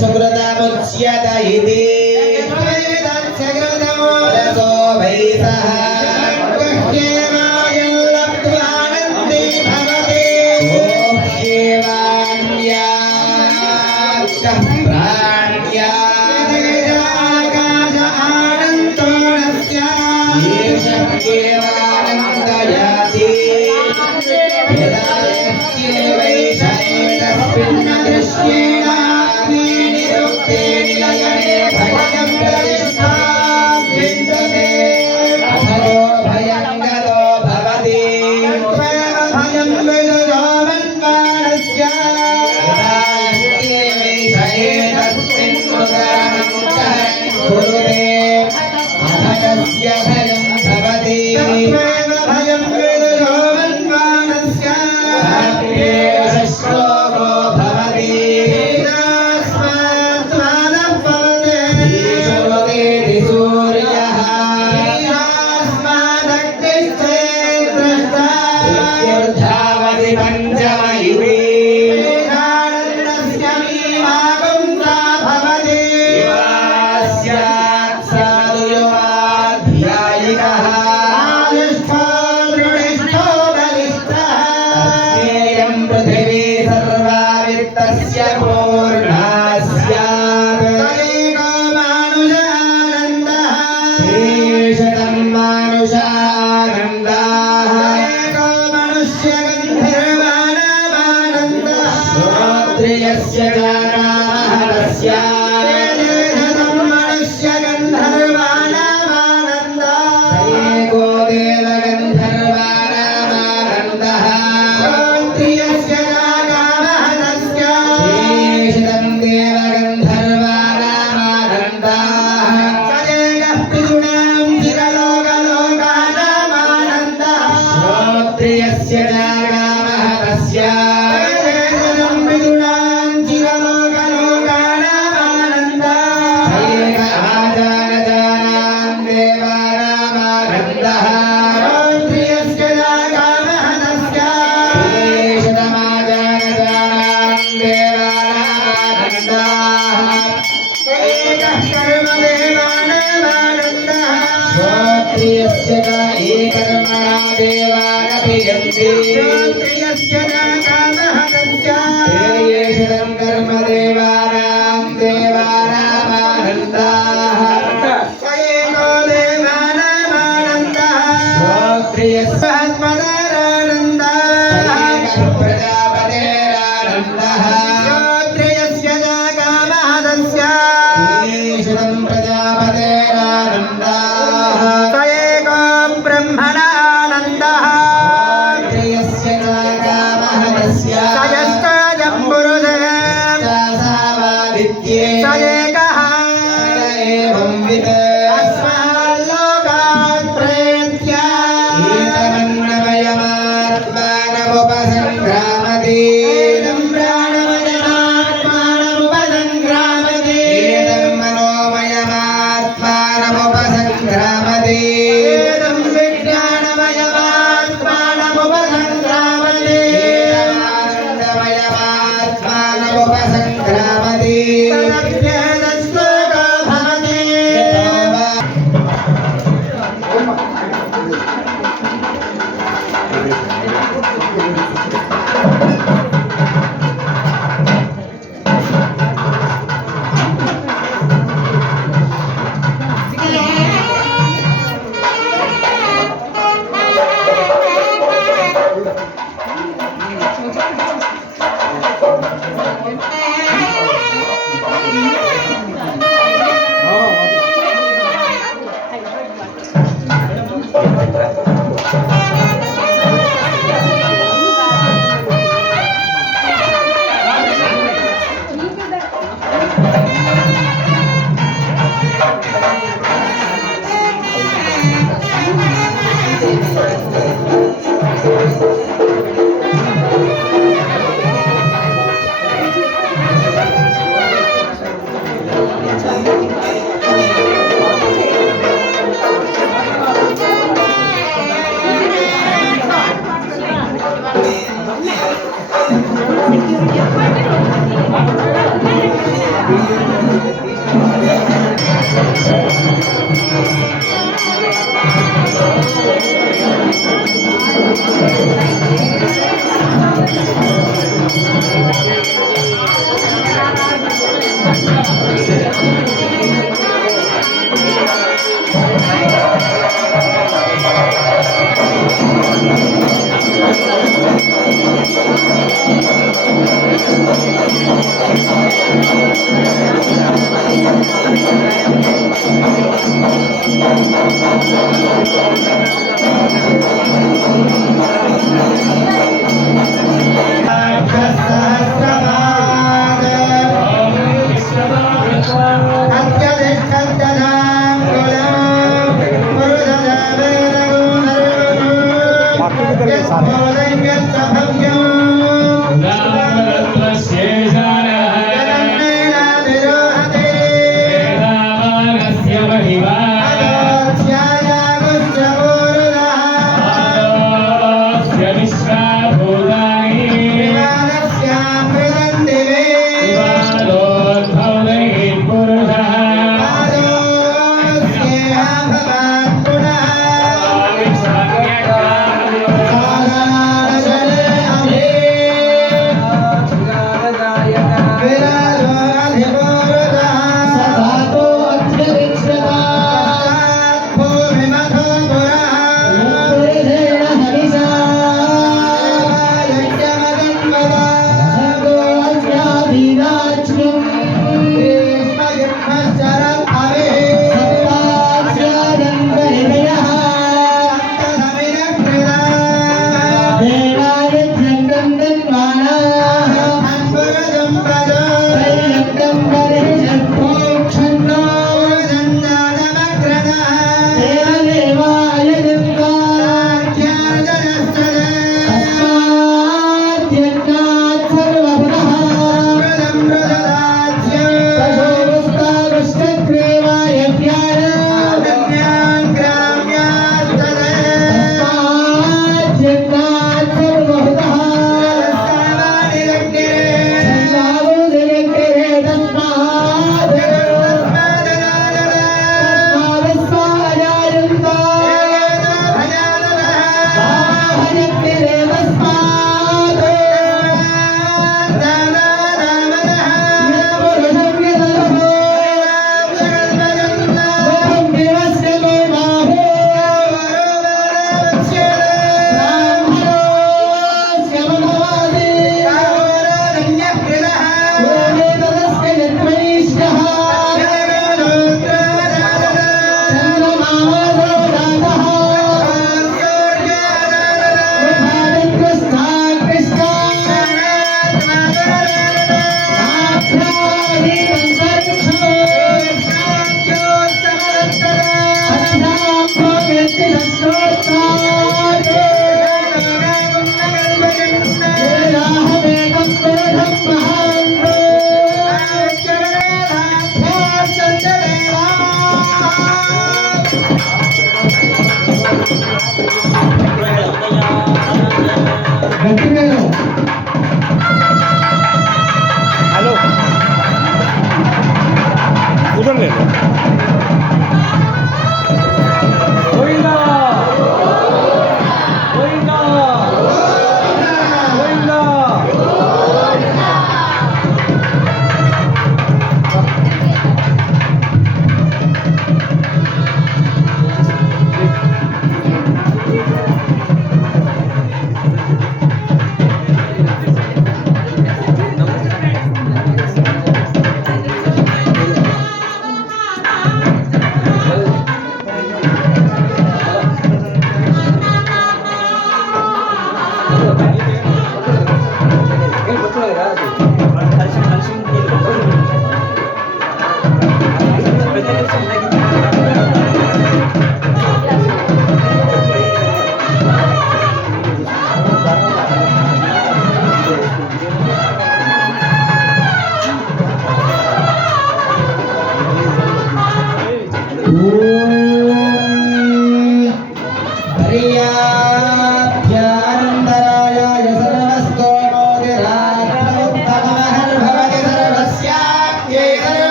सुकृतमुच्यत इति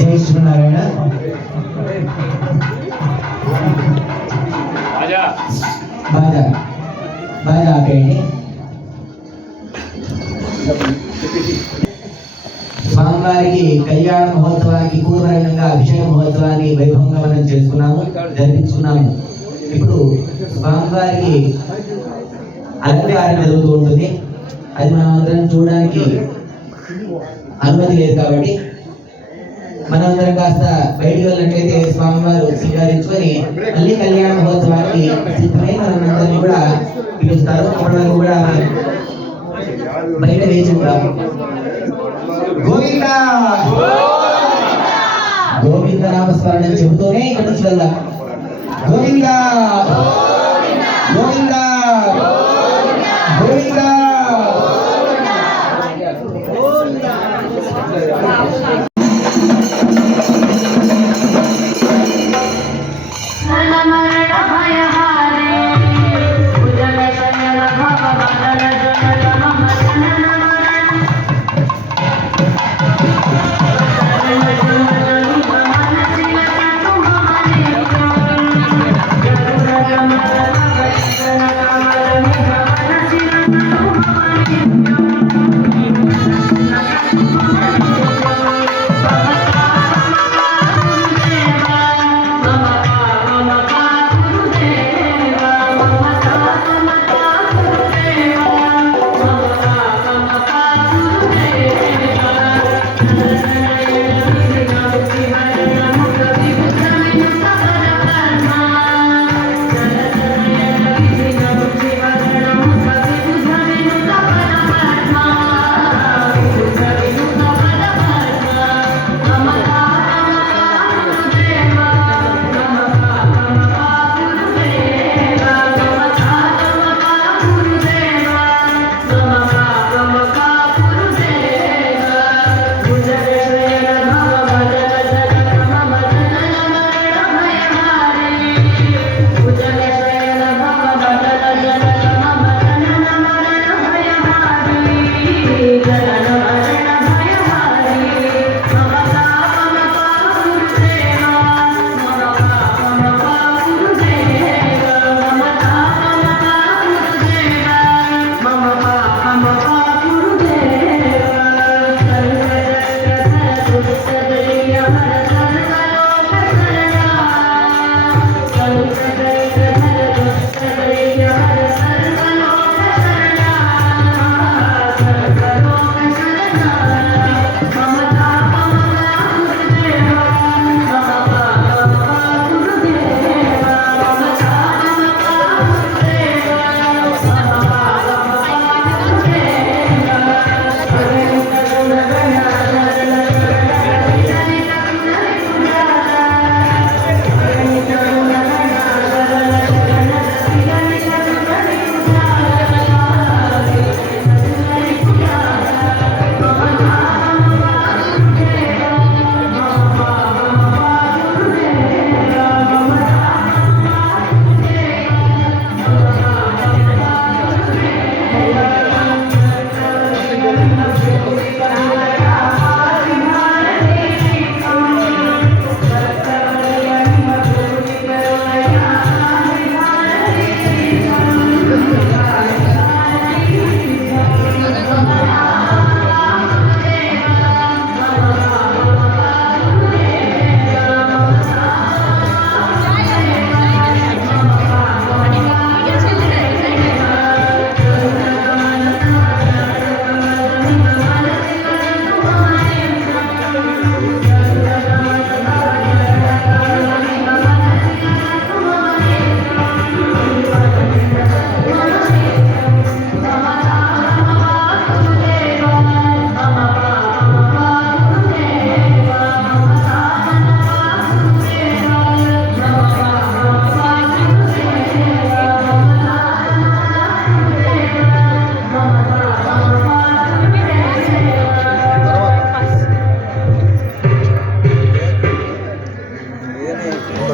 జై శ్రీనారాయణ. బాజా బాజా ఆపేయండి. స్వామివారికి కళ్యాణ మహోత్సవానికి పూర్వరంగంగా అభిషేక మహోత్సవాన్ని వైభవంగా మనం చేసుకున్నాము, జరిపించుకున్నాము. ఇప్పుడు స్వామివారికి అలంకారం జరుగుతూ ఉంటుంది. అది మనం అందరం చూడడానికి అనుమతి లేదు కాబట్టి మనందరం కాస్త బయటికి వెళ్ళినట్లయితే స్వామివారు సింగారించుకొని మళ్ళీ కళ్యాణ మహోత్సవానికి సిద్ధమై మనందరినీ కూడా పిలుస్తారు. అప్పటి వరకు కూడా బయట వేచి ఉంటాము. గోవింద గోవింద నామస్మరణ చెబుతూనే ఇక్కడి నుంచి వెళ్దాం. Govinda Govinda Govinda.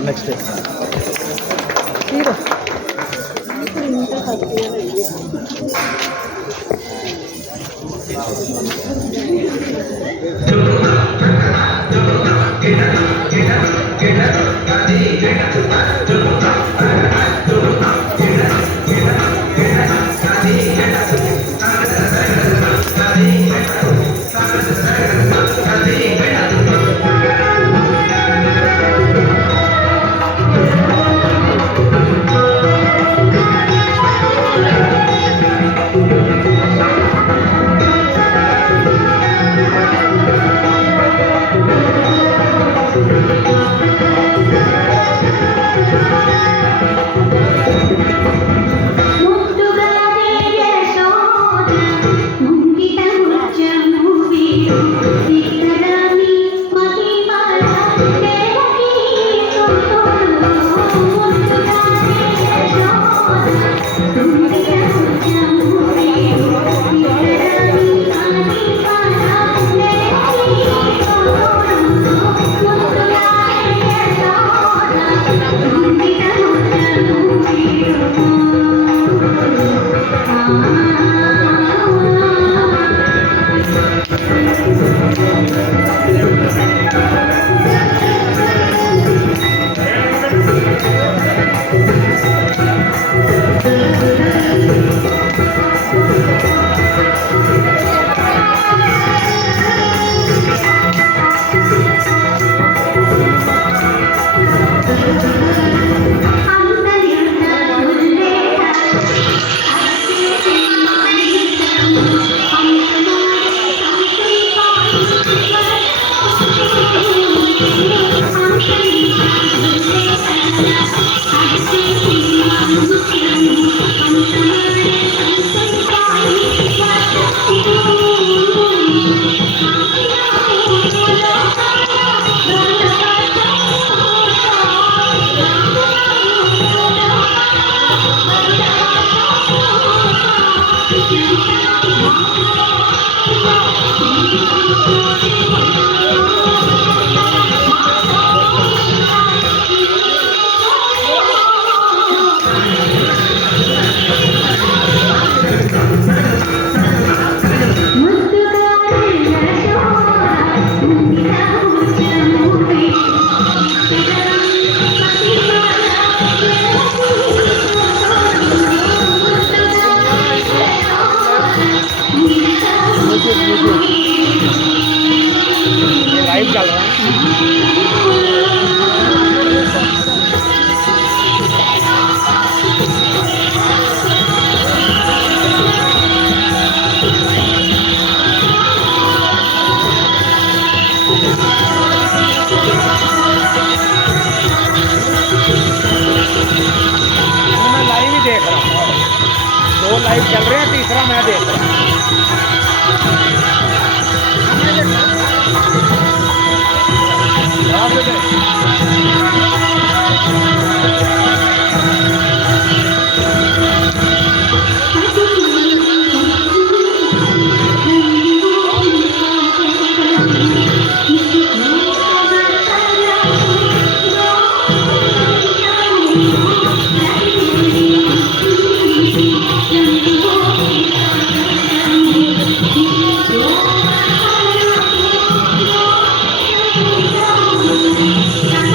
Next hero live चल रहा है। मैं लाइव ही देख रहा हूँ, 2 लाइव चल रहे हैं, तीसरा मैं देख रहा हूँ। Thank you.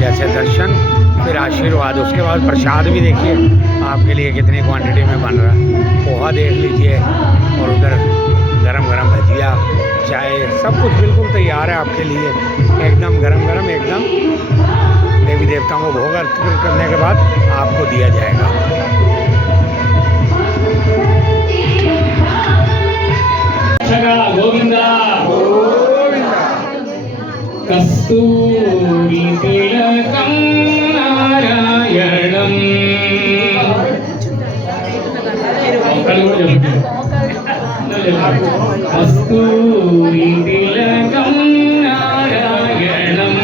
जैसे दर्शन फिर आशीर्वाद, उसके बाद प्रसाद भी देखिए आपके लिए कितनी क्वांटिटी में बन रहा है। पोहा देख लीजिए और उधर गरम गरम भजिया, चाय, सब कुछ बिल्कुल तैयार है आपके लिए, एकदम गरम गरम, एकदम देवी देवताओं को भोग अर्पित करने के बाद आपको दिया जाएगा। गोविंदा कस्तूरी तिलकं नारायणं कस्तूरी तिलकं नारायणं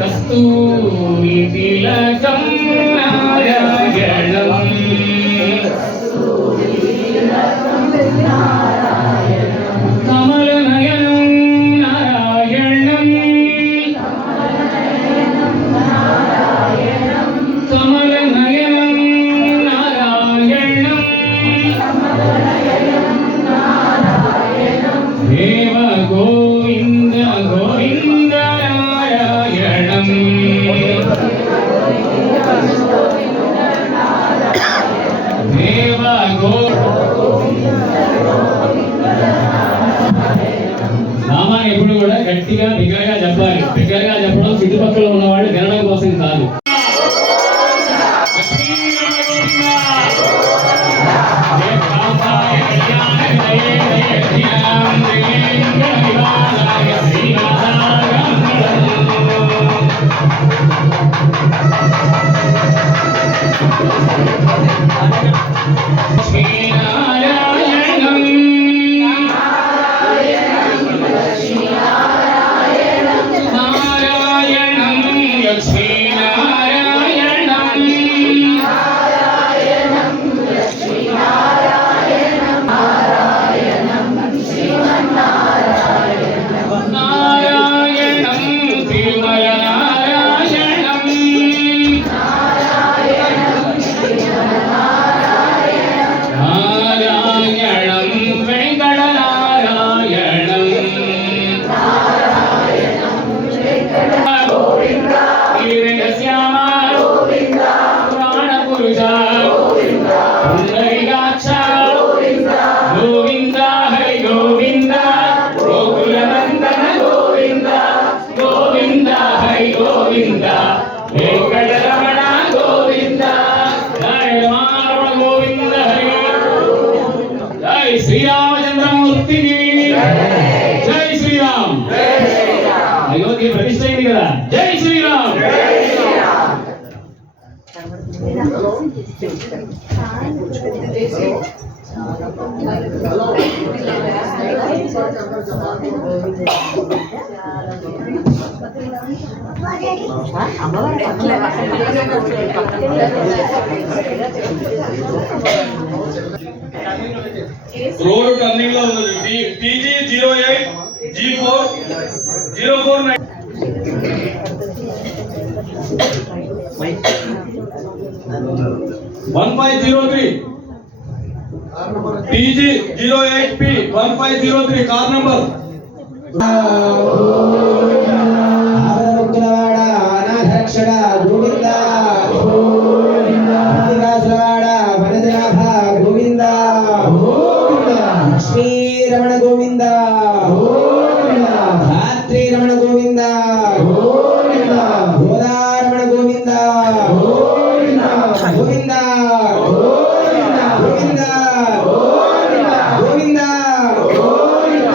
कस्तूरी तिलकं नारायणं कमलनयनं नारायणं कमलनयनं नारायणं देव गोविन्द गोविन्द नारायणं देव నామాన్ని ఎప్పుడు కూడా గట్టిగా బిగ్గరగా చెప్పాలి. బిగ్గరగా చెప్పడం చుట్టుపక్కల ఉన్నవాళ్ళు వినడం కోసం కాదు. శ్రీరామచంద్రమూర్తి జై శ్రీరామ్. అయోధ్య ప్రతిష్ఠ అయింది కదా, జై శ్రీరామ్. రోడ్ టర్నింగ్ లో ఉన్నది TG 08 G4 049 1503 TG 08P 1503 car number. అనాథరక్షణ గోవింద వనజనాభ గోవింద లక్ష్మీ రమణ గోవింద ధాత్రి రమణ గోవింద గోదారమణ గోవింద గోవింద గోవింద గోవింద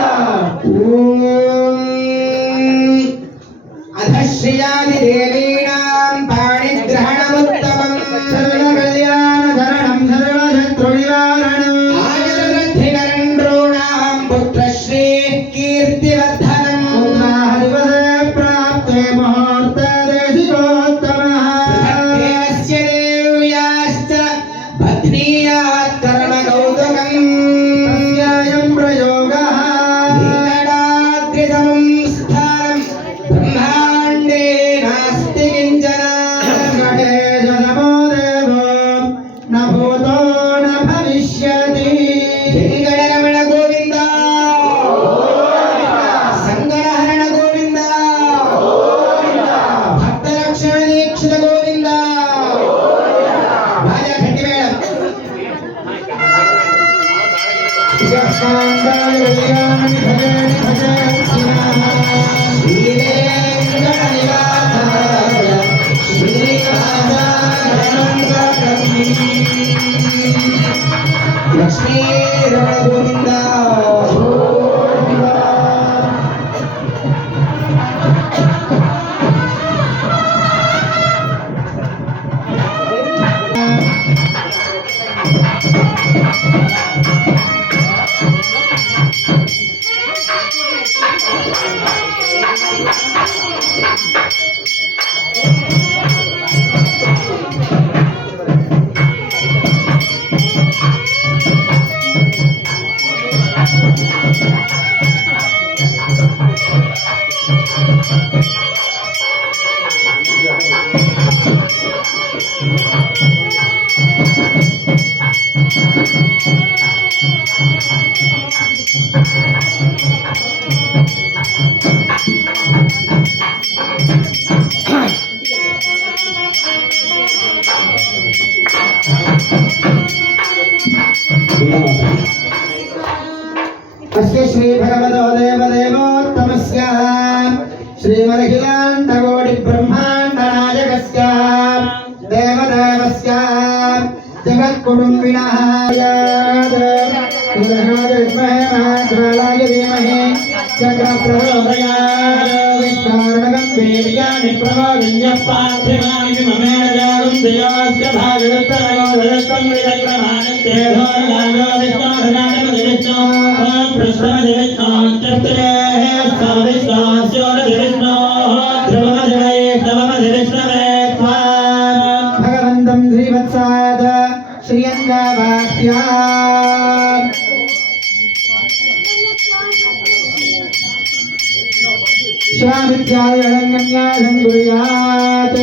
అధశ్రియాది దేవీనాం పాణిగ్రహణముత్తమం సర్వకళ్యాణధరణం సర్వశత్రు నివారణం ఆయుర్వృద్ధికరణ్రోణాం పుత్రశ్రీ కీర్తివర్ధనం హరివదే ప్రాప్తే ముహూర్త దేశికోత్తమః దేవస్య దేవ్యాశ్చ భద్రీయాత్ కర్మ కౌతుకం తస్యాయం ప్రయోగః నీలడాద్రితమం స్థానం బ్రహ్మాండే నాస్తి కించన గణేశ నమో దేవో న భూతో న భవిష్యతి. వెంకటరమణ గోవింద సంగరహరణ గోవింద कांदाय कल्याणि भजनि श्रीवेंकटनिवासाय श्रीनिवासाय लक्ष्मी रमण गोविंदा अस्य श्री भगवतो देवदेवोत्तमस्य श्रीमदखिलाण्डकोटि ब्रह्माण्ड नायकस्य देवदेवस्य जगत्कुटुम्बिनः विद्महे महाज्वालाय धीमहि चक्रप्रचोदयात् विष्णोर्णकं वीर्याणि प्रभोगिन्यः पार्थिवानि ममेन जागं देवस्य भागवतरगोदरस्तं विदक्रमानन्ते धोरगायो विष्णोर्नादमदिविष्णो प्रश्नमदिविष्णो चत्रे स्वाविष्णोस्योरदिविष्णो ध्रुवमदिवैष्णवमदिविष्णवे त्वां भगवन्तं श्रीवत्साद श्रियङ्गवाक्या स्वामित्याय अनन्यासं कुर्यात्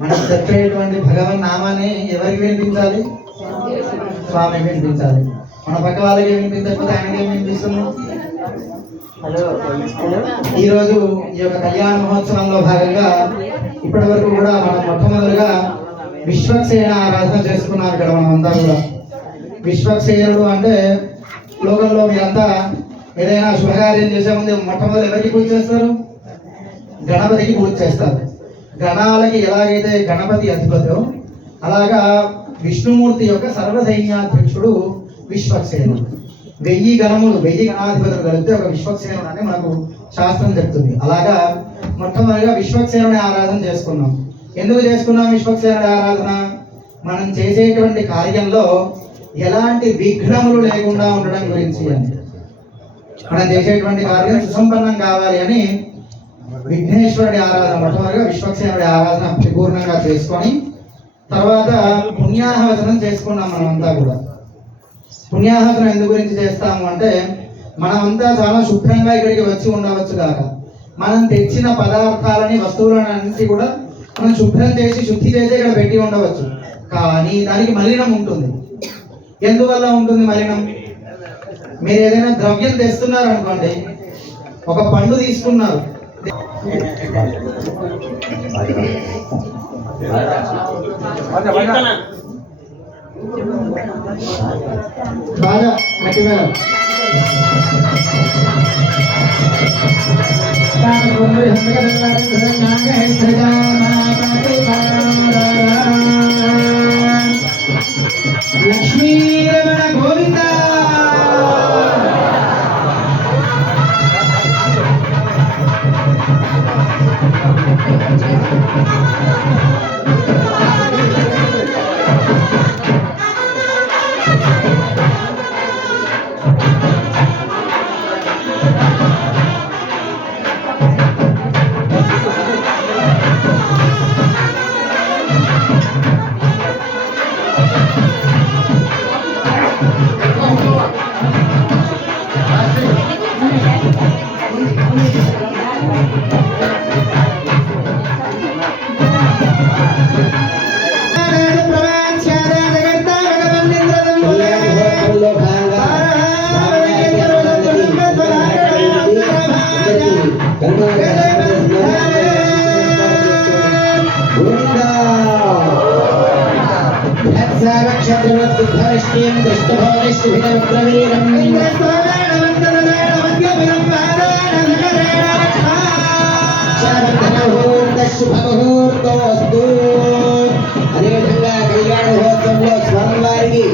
మనం చెప్పేటువంటి భగవన్ నామాన్ని ఎవరికి వినిపించాలి? స్వామికి వినిపించాలి. మన పక్క వాళ్ళకి వినిపించకపోతే ఆయనకి ఏం వినిపిస్తుంది? ఈరోజు ఈ యొక్క కళ్యాణ మహోత్సవంలో భాగంగా ఇప్పటి వరకు కూడా మనం మొట్టమొదటిగా విశ్వక్సేన ఆరాధన చేసుకున్నాం. ఇక్కడ మనం అంతా కూడా విశ్వక్సేనుడు అంటే లోకంలో మీరంతా ఏదైనా శుభకార్యం చేసే ముందు మొట్టమొదటి ఎవరికి పూజ చేస్తారు? గణపతికి పూజ చేస్తారు. గణాలకి ఎలాగైతే గణపతి అధిపతో అలాగా విష్ణుమూర్తి యొక్క సర్వసైన్యాధ్యక్షుడు విశ్వక్సేనుడు. 1000 గణములు 1000 గణాధిపతులు కలిపితే ఒక విశ్వక్సేనుడు అని మనకు శాస్త్రం చెప్తుంది. అలాగా మొట్టమొదటిగా విశ్వక్సేనుని ఆరాధన చేసుకున్నాం. ఎందుకు చేసుకున్నాం విశ్వక్సేనుడి ఆరాధన? మనం చేసేటువంటి కార్యంలో ఎలాంటి విఘ్నములు లేకుండా ఉండడం గురించి అని. మనం చేసేటువంటి కార్యం సుసంపన్నం కావాలి అని విఘ్నేశ్వరుడి ఆరాధన మొట్టమొదటిగా విశ్వక్సేనుడి ఆరాధన పరిపూర్ణంగా చేసుకొని తర్వాత పుణ్యాహవచనం చేసుకున్నాం. మనమంతా కూడా పుణ్యాహవచనం ఎందు గురించి చేస్తాము అంటే మనమంతా చాలా శుభ్రంగా ఇక్కడికి వచ్చి ఉండవచ్చు కాక మనం తెచ్చిన పదార్థాలని వస్తువులను అన్నింటి కూడా మనం శుభ్రం చేసి శుద్ధి చేసి ఇక్కడ పెట్టి ఉండవచ్చు. కానీ దానికి మలినం ఉంటుంది. ఎందువల్ల ఉంటుంది మలినం? మీరు ఏదైనా ద్రవ్యం తెస్తున్నారు అనుకోండి, ఒక పండు తీసుకున్నారు, బాగా గట్టిగా లక్ష్మీ రమణ గోవింద. Karena वत्सावक्षत्रवद्बुद्धविष्णीं दृष्टभोगिष्ठिभिरमुग्रवीरम् इन्द्रस्वामेण वन्दनमेण मध्यमिनं पादेन नगरेण रक्षा शुभमुहूर्तोऽस्तु అదేవిధంగా కళ్యాణ మహోత్సవంలో స్వామివారికి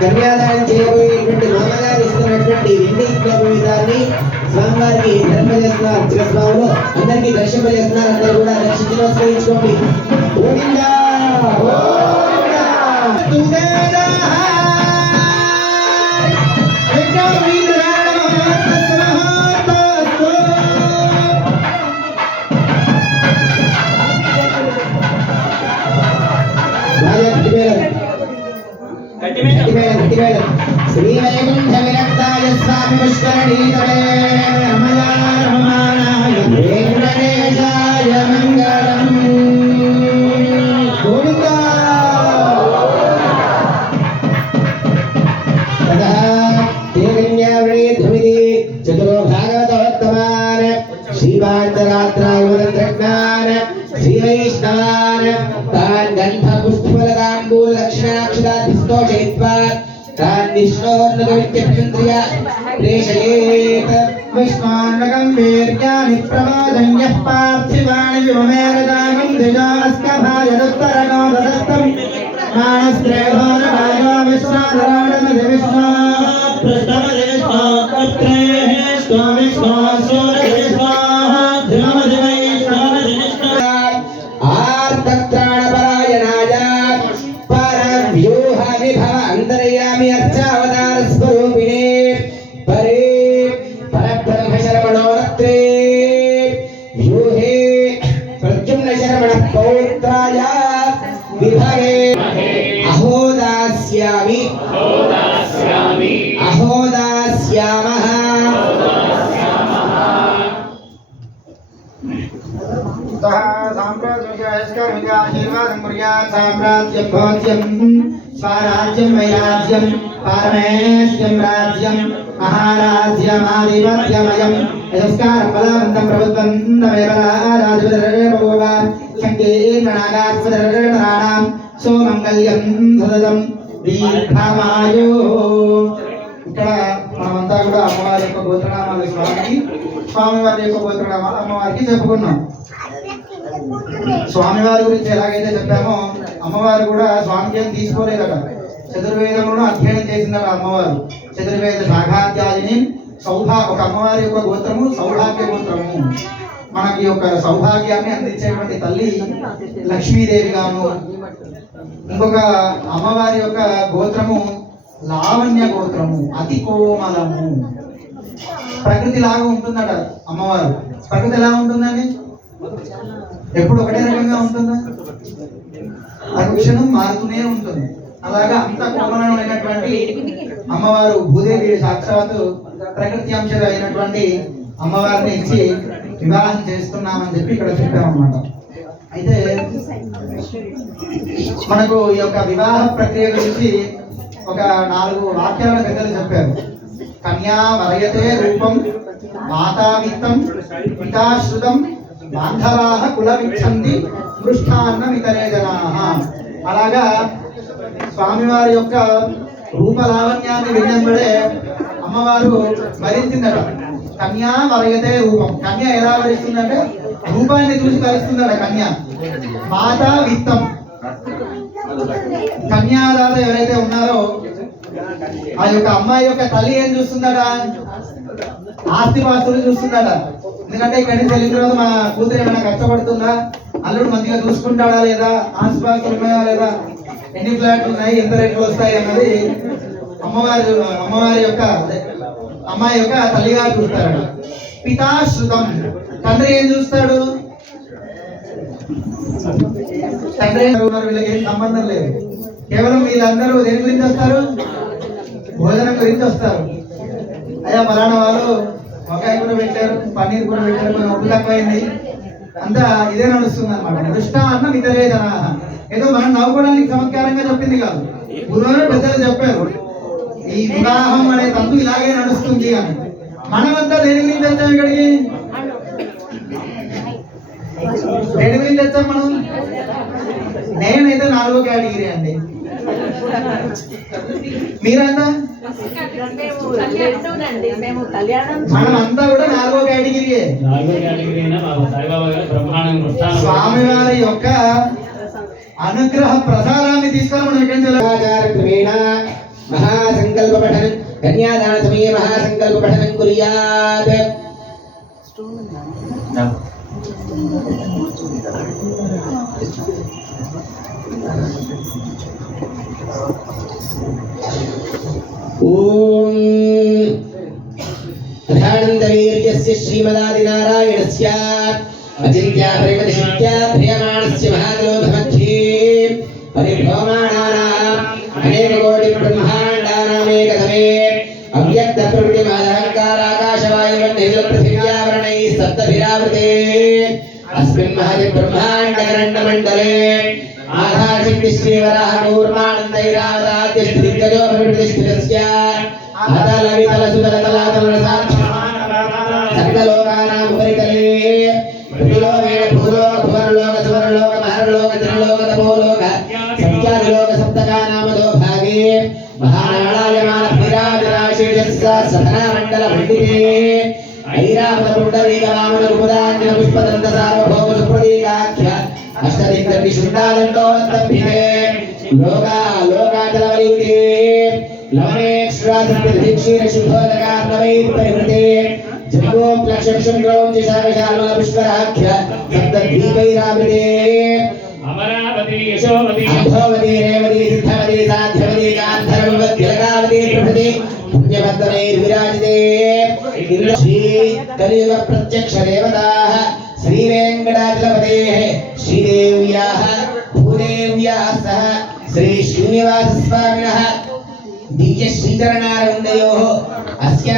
కన్యాదానం చేయబోయేటువంటి మామగారు ఇస్తున్నటువంటి వెండి విధాన్ని స్వామివారికి ధరింపజేస్తున్నారు. అర్చక స్వాములు అందరికీ దర్శింపజేస్తున్నారు. అందరూ కూడా దర్శించి నమస్కరించుకోండి. గోవిందా గోవిందా తుంగేదా శ్రీవైకుంఠ విరక్తాయ స్వామి పుష్కరణీతమే రమయా రమమానాయ వెంకటేశాయ మంగళం. గోవిందా తదా తే కన్యావృణీ ధ్రుమిది చతురో భాగవతోత్తమాన్ శ్రీపాంచరాత్రాయ వదంత్రజ్ఞాన్ శ్రీవైష్ణవాన్ తాన్ గంధ పుష్పఫలకాంబూల లక్షణాక్షరాధిస్తోషయిత్వా तान् विष्णोर्नगवित्यभिन्द्रिया प्रेषयेत् विष्णोर्नगं वीर्याणि प्रमोदन्यः पार्थिवाणि विममेरदानं द्विजास्कभाय दुत्तरगोददत्तं मानस्त्रेभोरगायो विश्वाधराणमधि विष्णो पृष्ठमधि विष्णो अत्रेः स्वामिष्णो सूरविष्णोः ध्रुवमधि वैष्णवमधि विष्णो आर्तत्राणपरायणाय परव्यूहविभव अंतर्यामि अर्चावतार स्वरूपिणे परे परब्रह्म शरवणोरत्रे व्यूहे प्रद्युम्न शरवण पौत्राय विभवे अहोदास्यामि अहोदास्यामः साम्राज्यं भोज्यं स्वराज्यं वैराज्यं पारमेश्यं राज्यं महाराज्यमाधिपत्यमयं यस्कारं बलवन्तं प्रभुत्वं राजवदरेव संकीर्णनागात्सदरणानां सोमङ्गल्यं सततं दीर्घमायु. ఇక్కడ మనమంతా కూడా అమ్మవారి యొక్క గోత్రనామాలు స్వామివారి యొక్క గోత్రనామాలు అమ్మవారికి చెప్పుకున్నాం. స్వామివారి గురించి ఎలాగైతే చెప్పామో అమ్మవారు కూడా స్వామికి ఏం తీసుకోలేదట. చతుర్వేదంలో అధ్యయనం చేసిందట అమ్మవారు. చతుర్వేద శాఖాధ్యాయుని ఒక అమ్మవారి యొక్క గోత్రము సౌభాగ్య గోత్రము. మనకి ఒక సౌభాగ్యాన్ని అందించేటువంటి తల్లి లక్ష్మీదేవి గాను. ఇంకొక అమ్మవారి యొక్క గోత్రము లావణ్య గోత్రము, అతి కోమలము. ప్రకృతి లాగా ఉంటుందట అమ్మవారు. ప్రకృతి ఎలా ఉంటుందండి? ఎప్పుడు ఒకటే రకంగా ఉంటుందా? అనుక్షణం మారుతూనే ఉంటుంది. అలాగా అంత కోమలమైనటువంటి అమ్మవారు భూదేవి సాక్షాత్తు ప్రకృతి అంశం అయినటువంటి అమ్మవారిని ఇచ్చి వివాహం చేస్తున్నామని చెప్పి ఇక్కడ చెప్పామన్నమాట. అయితే మనకు ఈ యొక్క వివాహ ప్రక్రియ గురించి ఒక 4 వాక్యాలను పెద్దలు చెప్పారు. కన్యా వరయతే రూపం మాతావిత్తం పితాశ్రుతం బాంధవాః కులమిచ్చంతి మృష్టాన్నం ఇతరే జనాః. అలాగా స్వామివారి యొక్క రూపలావణ్యాన్ని విన్నప్పుడే అమ్మవారు వరించిందట. కన్యా వరయతే రూపం. కన్య ఎలా వరిస్తుందంటే రూపాన్ని చూసి వరిస్తుందట కన్య. మాతా విత్తం, కన్యాదాత ఎవరైతే ఉన్నారో ఆ యొక్క అమ్మాయి యొక్క తల్లి ఏం చూస్తుందట? ఆస్తిపాస్తులు చూస్తుందట. ఎందుకంటే ఇక్కడి నుంచి వెళ్ళిన తర్వాత మా కూతురు ఏమైనా కష్టపడుతుందా, అల్లుడు మంచిగా చూసుకుంటాడా లేదా, ఆస్తిపాస్తులు ఉన్నాయా లేదా, ఎన్ని ఫ్లాట్లు ఉన్నాయి, ఎంత రేట్లు వస్తాయి అన్నది అమ్మవారి యొక్క అమ్మాయి యొక్క తల్లిగా చూస్తారట. పితాశ్రుతం, తండ్రి ఏం చూస్తాడు? తండ్రి వీళ్ళకి ఏం సంబంధం లేదు. కేవలం వీళ్ళందరూ దేని గురించి వస్తారు? భోజనం గురించి వస్తారు. అయ్యా ఫలానా వాళ్ళు వంకాయ కూడా పెట్టారు, పన్నీర్ కూడా పెట్టారు, కొంచెం ఉప్పు తక్కువైంది, అంతా ఇదే నడుస్తుంది అనమాట. దృష్టాన్నం ఇతరే జనాః. ఏదో మనం నవ్వుకోవడానికి చమత్కారంగా చెప్పింది కాదు. పూర్వమే పెద్దలు చెప్పారు ఈ వివాహం అనే తంతు ఇలాగే నడుస్తుంది అని. మనమంతా దేని గురించి వచ్చాం? ఇక్కడికి దేని గురించి వచ్చాం మనం? నేనైతే 4వ కేటగిరీ అండి. మీరంతా? మనం అంతా కూడా 4వ కేటగిరీయే. 4వ కేటగిరీ అయినా బాబు సాయిబాబా గారు బ్రహ్మాండంగా స్వామివారి యొక్క అనుగ్రహ ప్రసాదాన్ని తీసుకొని మనం ఎక్కడి నుంచి మహాసంకల్ప పఠనం కన్యాదాన సమయ మహాసంకల్ప పఠనం కుర్యాత్. ఓం అధానందవీర్యస్య శ్రీమదాదినారాయణస్య అచింత్య ప్రేమనిష్ఠ్య ప్రియమాణస్య మహాదేవమధ్యే పరిభ్రమాణానాం అనేక కోటి బ్రహ్మాండానామేకతమే అవ్యక్త ప్రకృతిమహంకారాకాశవాయుర్నిఖిల పృథివ్యావరణైः సప్తభిరావృతే అస్మిన్ మహతి బ్రహ్మాండకరండమండలే ఆధారశక్తి శ్రీవరాహకూర్మానందైరావతాద్యష్టిదిగ్గజో ప్రకృతిష్ఠితస్య సకలలోకానాం ఉపరితలే పృథిలోకేన భూలోక భువనలోక సువర్ణలోక మహర్లోక త్రిలోక తపోలోక సత్యాదిలోక సప్తకానామదో భాగే మహానాళాయమాన విరాజరాశేషస్య సధనామండల పండితే ఐరావత పుండరీక వామన ఉపదాన్య పుష్పదంత సార్వభౌమ సుప్రదీకాఖ్య అష్టదిగ్గ శుద్ధాలండోత్తభితే లోకా లోకాచలవలీతే లవణేక్షరాసప్రతిక్షీర శుద్ధోదకార్ణవై పరివృతే జంబోప్లక్షక్షుంద్రోంచి సాగశాల్మల పుష్కరాఖ్య సప్తద్వీపైరావృతే అమరావతి యశోవతి అంధోవతి రేవతి సిద్ధవతి సాధ్యవతి గాంధర్వవతి తిలకావతి ప్రభృతి పుణ్యపద్మనైర్విరాజితే శ్రీ కలియుగ ప్రత్యక్ష దేవతాః శ్రీ వెంకటాచలపతేః శ్రీదేవ్యాః భూదేవ్యాः సహ శ్రీ శ్రీనివాస స్వామినః దివ్య శ్రీచరణారవిందయోః అస్య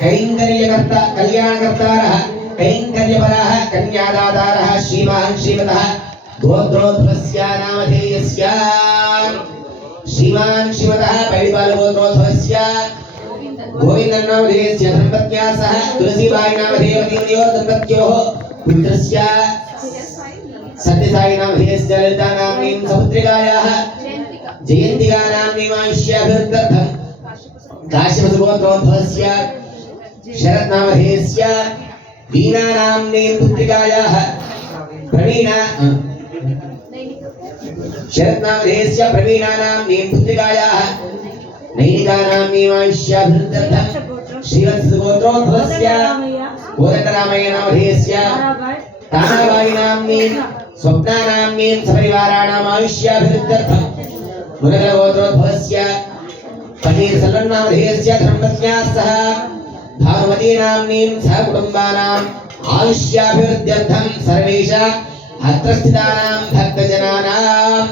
కైంకర్యకర్త కళ్యాణకర్తారः కైంకర్యపరాः కన్యాదాతారः శ్రీమాన్ శ్రీమతः గోత్రోద్భవస్య నామధేయస్య శ్రీమాన్ శ్రీమతः పైడిపాల గోత్రోద్భవస్య గోవిందన్ నామధేయస్య ధర్మపత్న్యా సహ తులసీబాయి నామధేయవతీర్యోర్ దంపత్యోః పుత్రస్య సత్యసాయి నామధేయస్య లలితా నామ్నీం సపుత్రికాయాः జయంతికా నామ్నీం ఆయుష్యాభివృద్ధ్యర్థం కాశ్యపసుగోత్రోద్భవస్య శరత్ నామధేయస్య వీణా నామ్నీం పుత్రికాయాः ప్రవీణా శరత్ నామధేయస్య ప్రవీణా నామ్నీం పుత్రికాయాः నైనికా నామ్నీం ఆయుష్యాభివృద్ధ్యర్థం శ్రీవత్సగోత్రోద్భవస్య కోదండరామయ్య నామధేయస్య తానాబాయి నామ్నీం స్వప్నా నామ్నీం సపరివారాణాం ఆయుష్యాభివృద్ధ్యర్థం మునగలగోత్రోద్భవస్య పన్నీర్ సల్వన్ నామధేయస్య ధర్మపత్న్యా సహ భానుమతీ నామ్నీం సహ కుటుంబానాం ఆయుష్యాభివృద్ధ్యర్థం సర్వేష అత్ర స్థితానాం భక్తజనానాం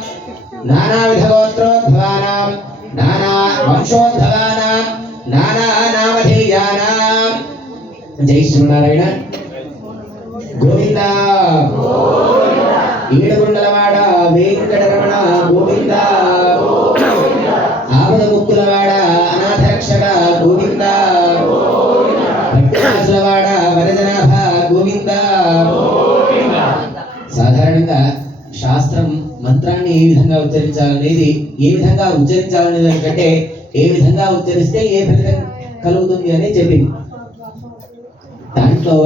నానావిధ గోత్రోద్భవానాం నానా వంశోద్భవానాం నానా నామధేయానాం. జై శ్రీనారాయణ. గోవింద ఏడుగుండలవాడ వెంకటరమణ గోవింద. ఆపద ముక్కులవాడ అనాథరక్షక గోవింద. భక్తవాసులవాడ వరజనాభ గోవింద. సాధారణంగా శాస్త్రం మంత్రాన్ని ఏ విధంగా ఉచ్చరించాలనేది కంటే ఏ విధంగా ఉచ్చరిస్తే ఏ ఫలితం కలుగుతుంది అని చెప్పింది. దాంట్లో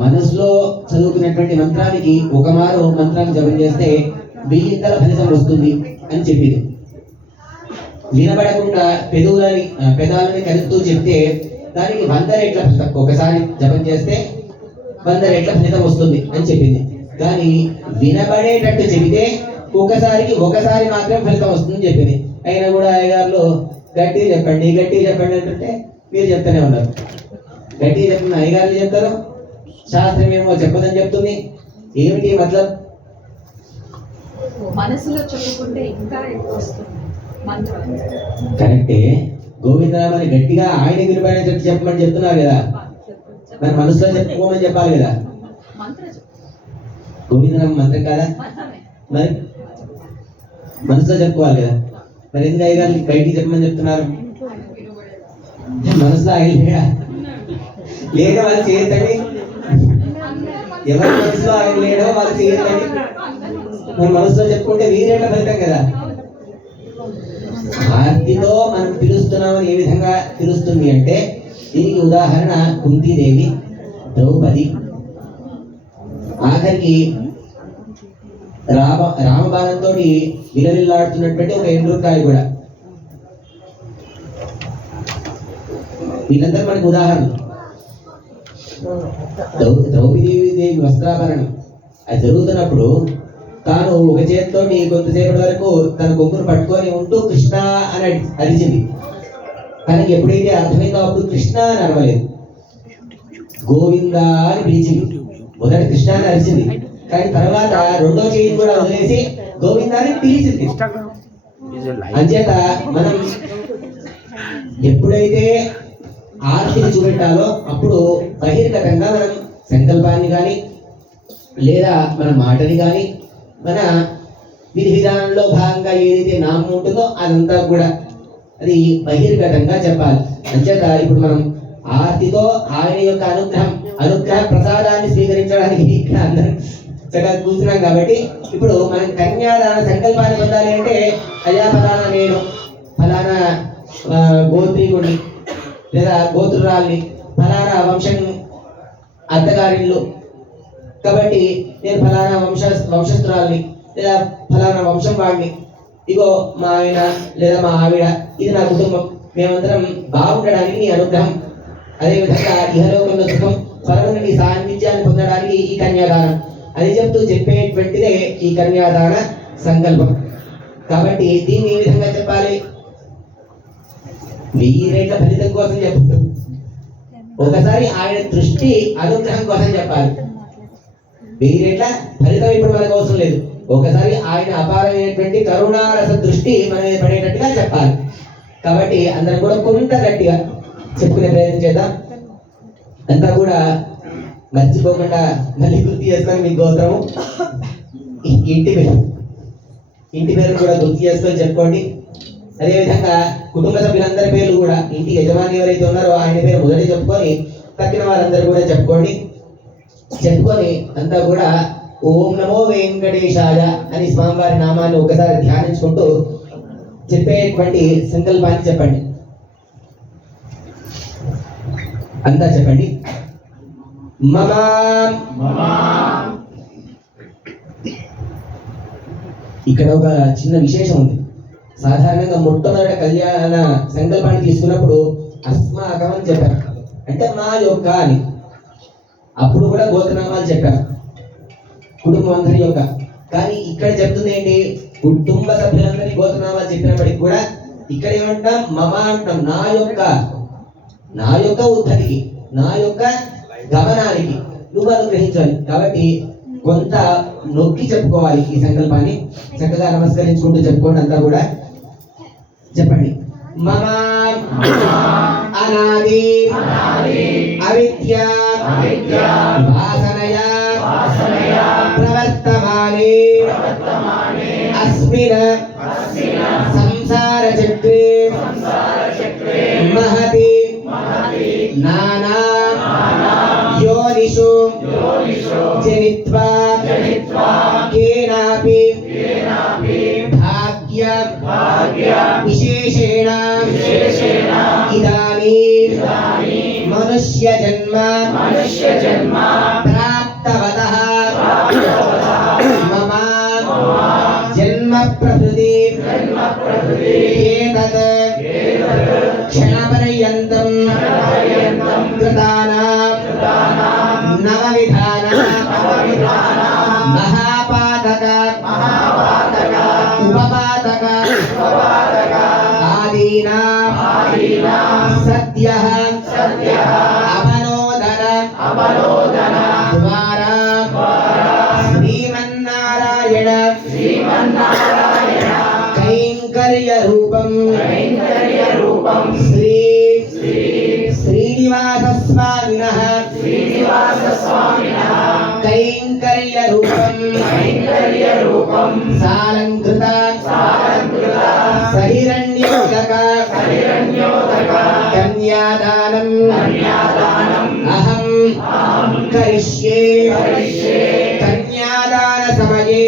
మనసులో చదువుకున్నటువంటి మంత్రానికి ఒక మారు మంత్రాన్ని జపం చేస్తే 1000 ఫలితం వస్తుంది అని చెప్పింది. వినబడకుండా పెదాలని కలుపుతూ చెప్తే దానికి 100 రెట్ల ఫలితం, ఒకసారి జపం చేస్తే 100 రెట్ల ఫలితం వస్తుంది అని చెప్పింది. కానీ వినబడేటట్టు చెబితే ఒకసారి మాత్రం ఫలితం వస్తుందని చెప్పింది. అయినా కూడా అయ్యగారులు గట్టిగా చెప్పండి అంటే మీరు చెప్తూనే ఉన్నారు. గట్టిగా చెప్పండి అయ్యగారులు చెప్తారు, శాస్త్రం ఏమో చెప్పదని చెప్తుంది. ఏమిటి మతలబ్? మనసులో చెప్పుకుంటే ఇంకా ఎక్కువ వస్తుంది మంత్రం. కరెక్టే. గోవిందనామని గట్టిగా ఆయన వినబడేటట్టు చెప్పమని చెప్తున్నారు కదా, మరి మనసులో చెప్పుకోమని చెప్పాలి కదా. గోవిందనామ మంత్రం కాదా? మరి మనసులో చెప్పుకోవాలి కదా. మరి ఎందుకు అయ్యగారు బయటికి చెప్పమని చెప్తున్నారు? మనసులో ఆయన లేక వాళ్ళు చేయొద్దండి. ఎవరి మనసులో ఆయన లేడో వాళ్ళు చేయొద్దండి. మన మనసులో చెప్పుకుంటే వీరేట్ల ఫలితం కదా. ఆర్తితో మనం పిలుస్తున్నామని ఏ విధంగా పిలుస్తుంది అంటే దీనికి ఉదాహరణ కుంతీదేవి, ద్రౌపది, ఆఖరికి రామబాణంతో విలవిల్లాడుతున్నటువంటి ఒక ఎండ్రుకాయ కూడా. వీళ్ళందరూ మనకు ఉదాహరణ. ద్రౌపదీదేవి వస్త్రాభరణం అది జరుగుతున్నప్పుడు తాను ఒక చేతితో కొంతసేపటి వరకు తన కొమ్మును పట్టుకొని ఉంటూ కృష్ణ అని అరిచింది. తనకి ఎప్పుడైతే అర్థమైందో అప్పుడు కృష్ణ అని అరవలేదు, గోవింద అని పిలిచింది. మొదట కృష్ణ అని అరిచింది, కానీ తర్వాత రెండో చేతిని కూడా వదిలేసి గోవింద అని పిలిచింది. అంచేత మనం ఎప్పుడైతే ఆర్తిని చూపెట్టాలో అప్పుడు బహిర్గతంగా మనం సంకల్పాన్ని కానీ లేదా మన మాటని కానీ మన విధి విధానంలో భాగంగా ఏదైతే నామం ఉంటుందో అదంతా కూడా అది బహిర్గతంగా చెప్పాలి. అంచేత ఇప్పుడు మనం ఆర్తితో ఆయన యొక్క అనుగ్రహ ప్రసాదాన్ని స్వీకరించడానికి ఇక్కడ అందరం చక్కగా కూర్చున్నాం కాబట్టి ఇప్పుడు మనం కన్యాదాన సంకల్పాన్ని పొందాలి అంటే అయ్యా ఫలానా నేను ఫలానా గోత్రీకుడిని లేదా గోత్రురాల్ని, ఫలానా వంశం అత్తగారిళ్ళు కాబట్టి నేను ఫలానా వంశస్థురాల్ని లేదా ఫలానా వంశం వాడిని, ఇగో మా ఆయన లేదా మా ఆవిడ, ఇది నా కుటుంబం, మేమందరం బాగుండడానికి నీ అనుగ్రహం, అదేవిధంగా ఇహలోకంలో సుఖం, పరమ నీ సాన్నిధ్యాన్ని పొందడానికి ఈ కన్యాదానం అని చెప్తూ చెప్పేటువంటిదే ఈ కన్యాదాన సంకల్పం. కాబట్టి దీన్ని ఏ విధంగా చెప్పాలి? 1000 రెట్ల ఫలితం కోసం చెప్తాం. ఒకసారి ఆయన దృష్టి అనుగ్రహం కోసం చెప్పాలి. 1000 రెట్ల ఫలితం ఇప్పుడు మనకు అవసరం లేదు. ఒకసారి ఆయన అపారమైనటువంటి కరుణారస దృష్టి మన మీద పడేటట్టుగా చెప్పాలి. కాబట్టి అందరం కూడా కొంత గట్టిగా చెప్పుకునే ప్రయత్నం చేద్దాం. అంతా కూడా మర్చిపోకుండా మళ్ళీ గుర్తు చేసుకొని మీ గోత్రము, ఇంటి పేరు కూడా గుర్తు చేసుకొని చెప్పుకోండి. అదేవిధంగా కుటుంబ సభ్యులందరి పేర్లు కూడా, ఇంటి యజమాని ఎవరైతే ఉన్నారో ఆయన పేరు మొదటి చెప్పుకొని తక్కిన వారందరూ కూడా చెప్పుకోండి. చెప్పుకొని అంతా కూడా ఓం నమో వెంకటేశాయ అని స్వామివారి నామాన్ని ఒకసారి ధ్యానించుకుంటూ చెప్పేటువంటి సంకల్పాన్ని చెప్పండి. అంతా చెప్పండి. మమా ఇక్కడ ఒక చిన్న విశేషం ఉంది. సాధారణంగా మొట్టమొదటి కళ్యాణ సంకల్పాన్ని తీసుకున్నప్పుడు అస్మాకం అని చెప్పారు, అంటే మా యొక్క అని. అప్పుడు కూడా గోత్రనామాలు చెప్పారు, కుటుంబం అందరి యొక్క. కానీ ఇక్కడ చెప్తుంది ఏంటి? కుటుంబ సభ్యులందరి గోత్రనామాలు చెప్పినప్పటికి కూడా ఇక్కడ ఏమంటాం? మమ అంటాం. నా యొక్క ఉద్ధతికి, నా యొక్క గమనానికి నువ్వు అనుగ్రహించాలి. కాబట్టి కొంత నొక్కి చెప్పుకోవాలి ఈ సంకల్పాన్ని. చక్కగా నమస్కరించుకుంటూ చెప్పుకోండి. అంతా కూడా చెప్పండి. మమ అనాది అవిద్య వాసనయా ప్రవర్తమానే అస్మిన్ సంసార చక్రే మహతి నానా యోనిషు జనిత్వా కేనాపి భాగ్య విశేషేణ ఇదానీం మనుష్య జన్మ ప్రాప్తవతః మమ జన్మ ప్రకృతి ఏతత్ క్షణపర్యంతం కృతానాం నవవిధాన మహాపాతక ఉపపాతక ఆదీనాం సద్యః అవనోదన ద్వారా శ్రీమన్నారాయణ కైంకర్య రూపం శ్రీనివాస స్వామినః కైంకర్య రూపం సాలంకృత సహిరణ్యోదక కన్యాదానం అహం కరిష్యే కన్యాదాన సమయే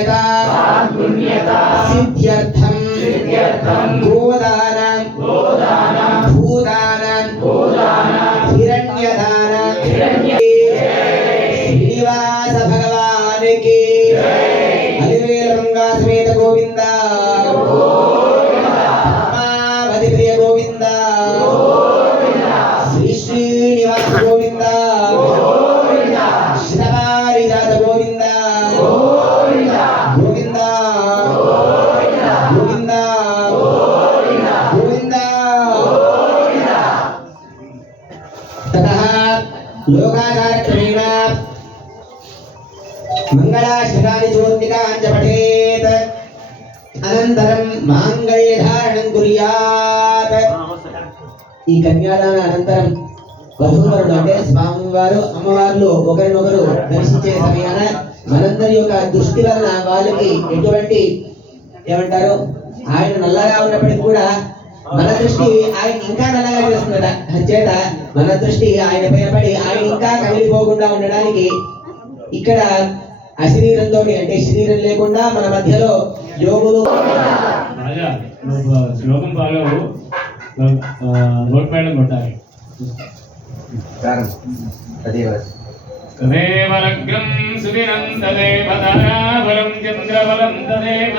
पुण्यता सिद्ध्यर्थम गोदान भूदान हिरण्यदान श्रीनिवास भगवान की हरिवेल मंगा समेत गोविंद पद्मावति प्रिय गोविंद श्री श्रीनिवास गोविंद श्रवारिजात गोविंद गोविंद गोविंद गोविंद ततः लोकाचारक्रमेण मंगलाष्टकानि ज्योतिकाञ्च पठेत् अनन्तरं माङ्गल्यधारणं कुर्यात्। ఈ కన్యాదాన అనంతరం వధూవరుడు అంటే స్వామివారు అమ్మవార్లు ఒకరినొకరు దర్శించే సమయాన మనందరి యొక్క దృష్టి వలన వాళ్ళకి ఎటువంటి ఏమంటారు ఆయన నల్లగా ఉన్నప్పటికీ కూడా మన దృష్టి ఆయన ఇంకా నల్లగా చేస్తుందట. చేత మన దృష్టి ఆయన పైన పడి ఆయన ఇంకా కమిలిపోకుండా ఉండడానికి ఇక్కడ అశరీరంతో అంటే శరీరం లేకుండా మన మధ్యలో యోగులు రాజా నువ్వు శ్లోకం బాగా నోట్ మేడం కొట్టాలి. తదేవ లగ్నం సుదినం తదేవ తారాబలం చంద్రబలం తదేవ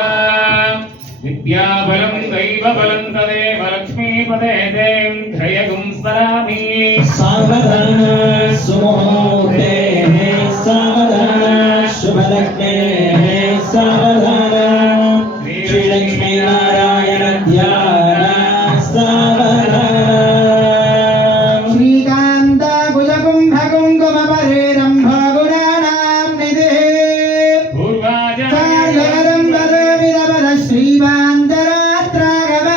విద్యాబలం దైవబలం తదేవ లక్ష్మీపదే దేం త్రయగుం స్మరామి. సావధాన సుముహూర్తే సావధాన శుభలగ్నే సావధాన శ్రీలక్ష్మీ నారాయణ ధ్యాన సావధాన. శ్రీకాంత కుజకుంభ కుంకుమ పరేరంభ గుణానాం నిధే కార్యకరం పదో విరమణ శ్రీవాంతరాత్రాగమ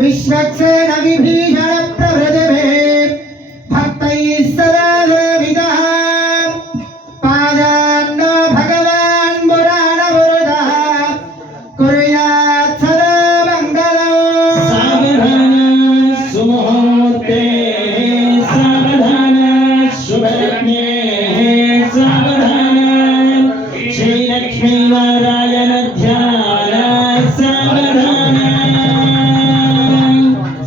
విశ్వక్సేన విభీషణ ప్రభృతిభే భక్తైః సదా సేవితః పాదాన్నో భగవాన్ పురాణపురుషః కుర్యాత్ సదా మంగళం. సావధాన సుముహూర్తే సావధాన శుభలగ్నే సావధాన శ్రీలక్ష్మీ నారాయణ ధ్యాన సావధాన.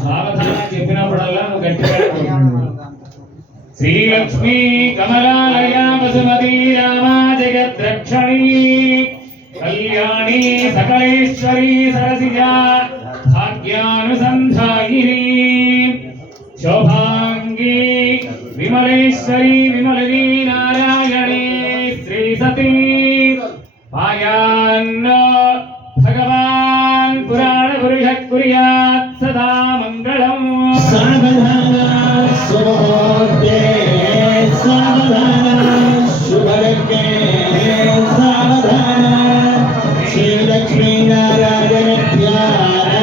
సావధాన చెప్పినప్పుడల్లా నువ్వు గట్టిగా శ్రీలక్ష్మీ కమలాలయ వసుమతీ రామా జగద్రక్షణీ కళ్యాణీ సకలేశ్వరీ సరసిజా భాగ్యానుసంధాయిని శోభాంగీ విమలేశ్వరీ విమలినీ నారాయణీ శ్రీ సతీ మాయాన్నో భగవాన్ పురాణ పురుష కుర్యాత్ సదా మంగళం. సావధాన సుముహూర్తే సావధాన శుభలగ్నే సావధాన శ్రీలక్ష్మీ నారాయణ ధ్యాన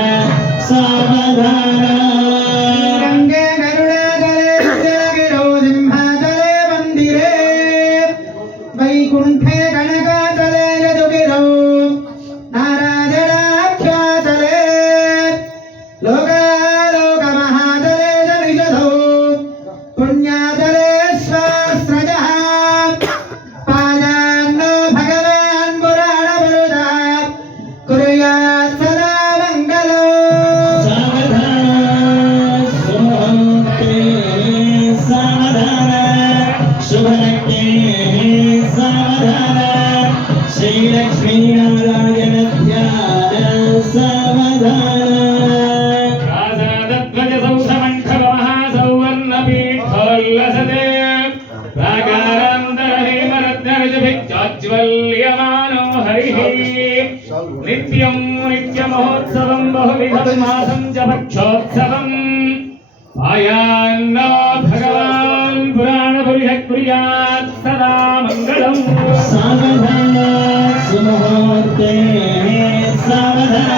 సావధాన. రంగే గరుడాచలే విద్యాగిరో సింహాచలే మందిరే వైకుంఠే కనకాచలే యదుగిరో నారాయణాఖ్యాచలే లోకాలోక మహాచలే జనిషధో పుణ్యాచలే స్వాస్రజః పాదాన్నో భగవాన్ పురాణపురుషః కుర్యాత్ సదా మంగళం. సావధాన సుముహూర్తే సావధాన శుభలగ్నే సావధాన శ్రీలక్ష్మీ నారాయణ ధ్యాన సావధాన. రాజాధ్వజ సౌధమంఠవ మహాసౌవర్ణపీఠోల్లసతే ప్రాకారాంతర హేమరత్నరజభిజ్జాజ్వల్యమానో హరిః నిత్యం నిత్యమహోత్సవం బహువిధం మాసం చ పక్షోత్సవం ఆయాన్నో భగవాన్ పురాణపురుష కుర్యాత్ సదా మంగళం. సావధాన సుముహూర్తే సావధాన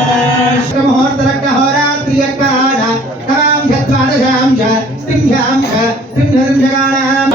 ముహూర్తరక్క హోరాత్రియకాన తమాంశ ద్వాదశాంశ స్త్రింశాంశ త్రింశగాణాం.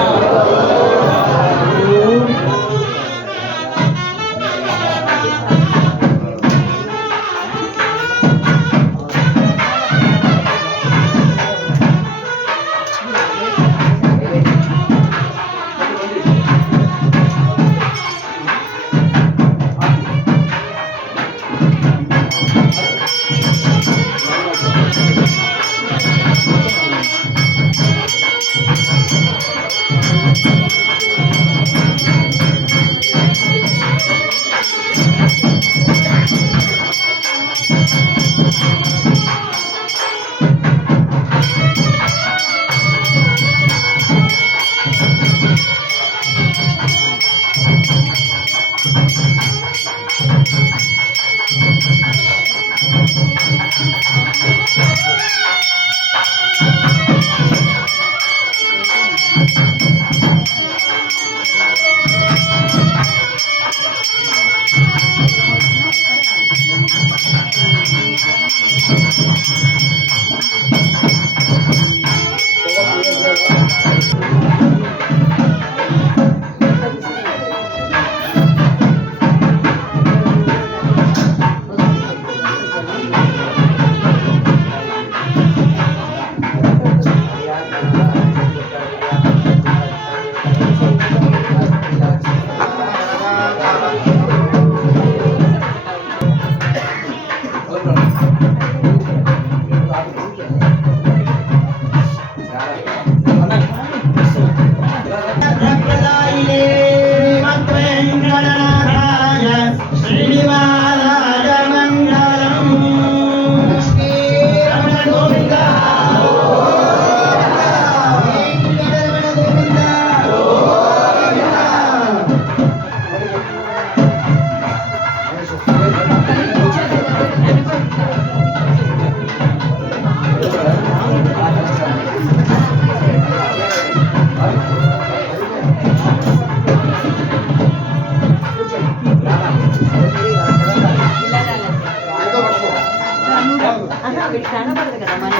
కనబడదు కదా మన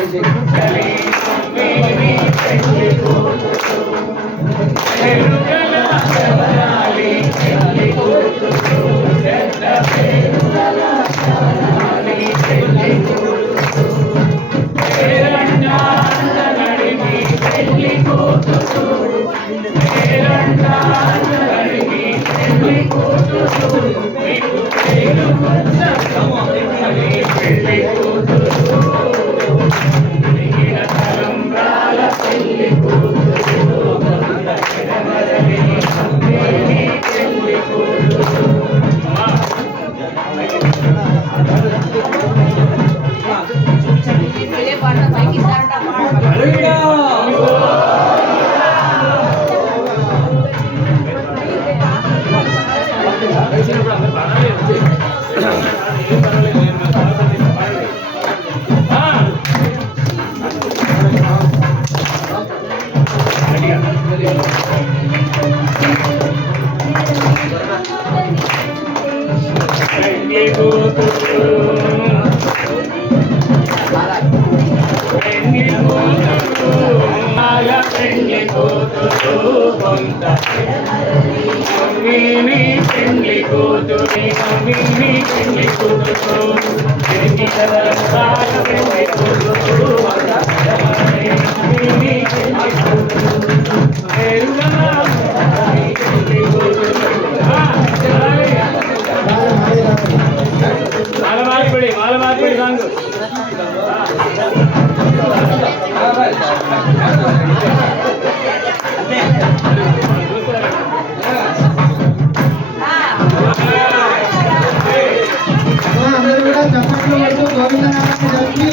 అందరూ కూడా చప్పట్లు కొడుతూ గోవిందనామాన్ని చెప్పి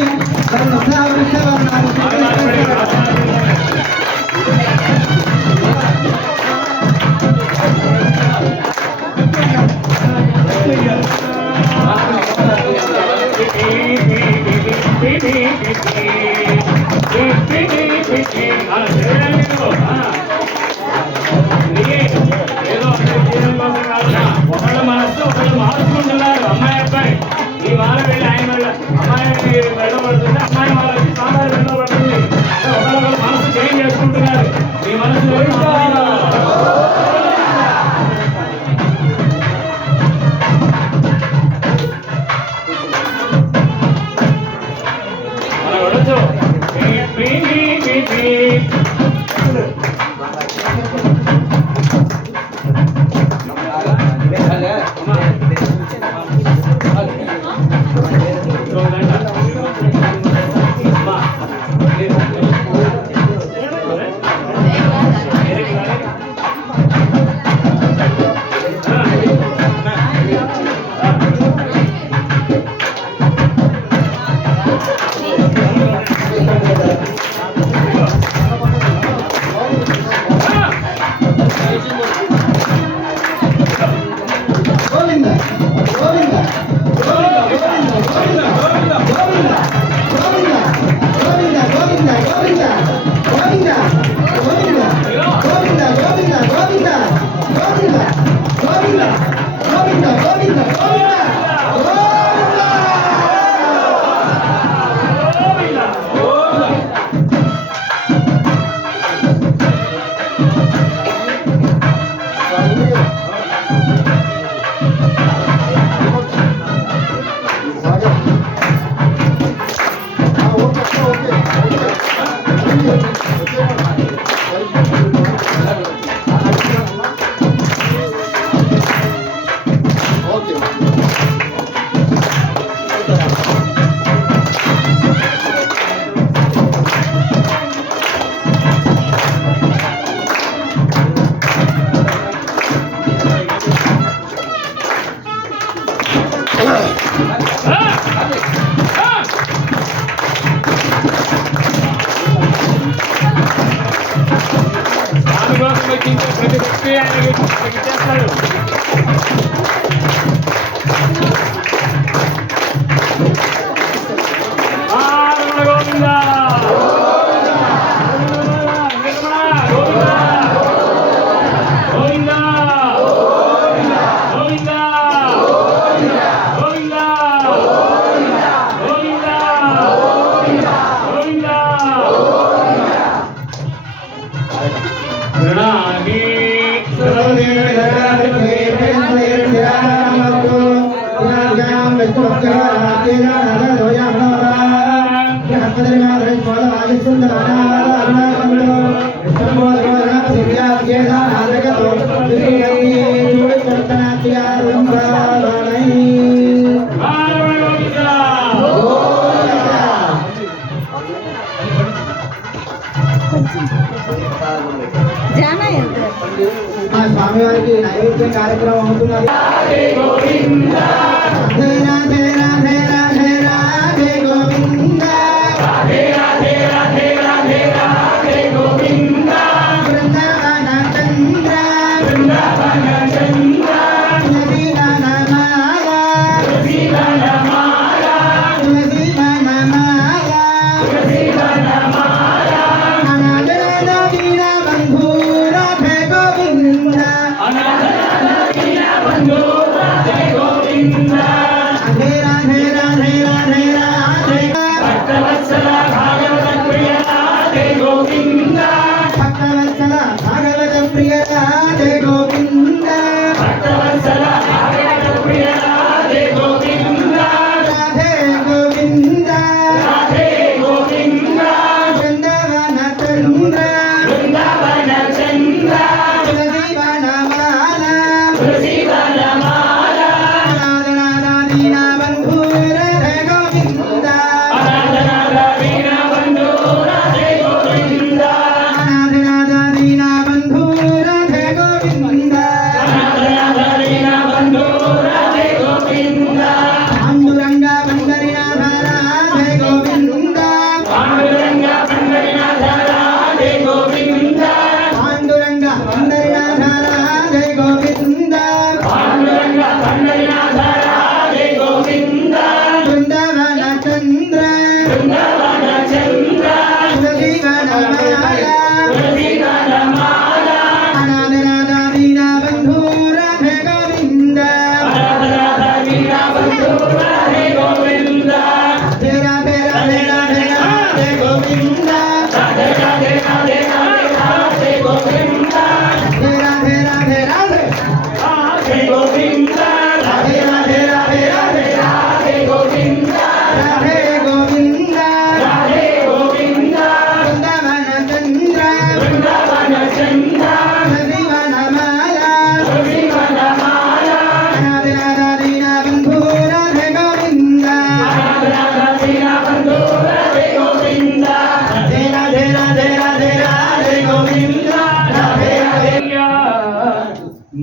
గోవింద గోవింద గోవింద గోవింద గోవింద గోవింద గోవింద గోవింద గోవింద గోవింద గోవింద గోవింద గోవింద గోవింద గోవింద గోవింద గోవింద గోవింద గోవింద ప్రతి వ్యక్తి ఆయనకి ఇచ్చేస్తాడు. గోవింద గోవింద గోవింద గోవింద గోవింద స్వామివారికి నైవేద్యం కార్యక్రమం అవుతున్నది.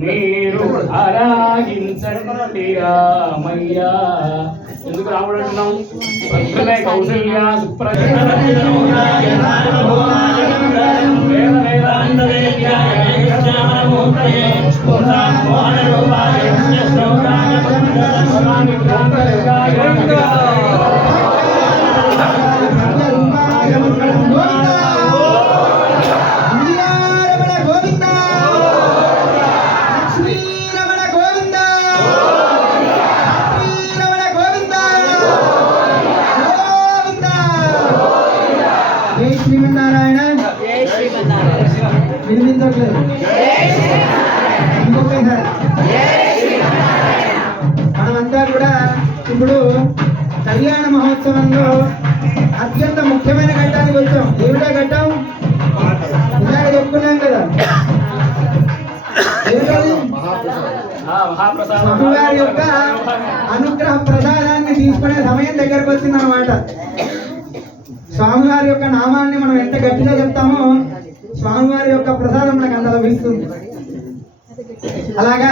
మీరు ఆరాగించండి రామయ్యా. ఎందుకు రాముడు అంటున్నాం? కౌశల్య సుప్రజ శ్రీమన్నారాయణ వినిపించట్లేదు. ఇంకొకసారి మనమంతా కూడా ఇప్పుడు కళ్యాణ మహోత్సవంలో అత్యంత ముఖ్యమైన ఘట్టానికి వచ్చాం. ఏమిటా ఘట్టం? ఇలాగ చెప్పుకున్నాం కదా, ఏమిటది? స్వామివారి యొక్క అనుగ్రహ ప్రసాదాన్ని తీసుకునే సమయం దగ్గరకు వచ్చిందన్నమాట. స్వామివారి యొక్క నామాన్ని మనం ఎంత గట్టిగా చెప్తామో స్వామివారి యొక్క ప్రసాదం మనకు అంత లభిస్తుంది. అలాగా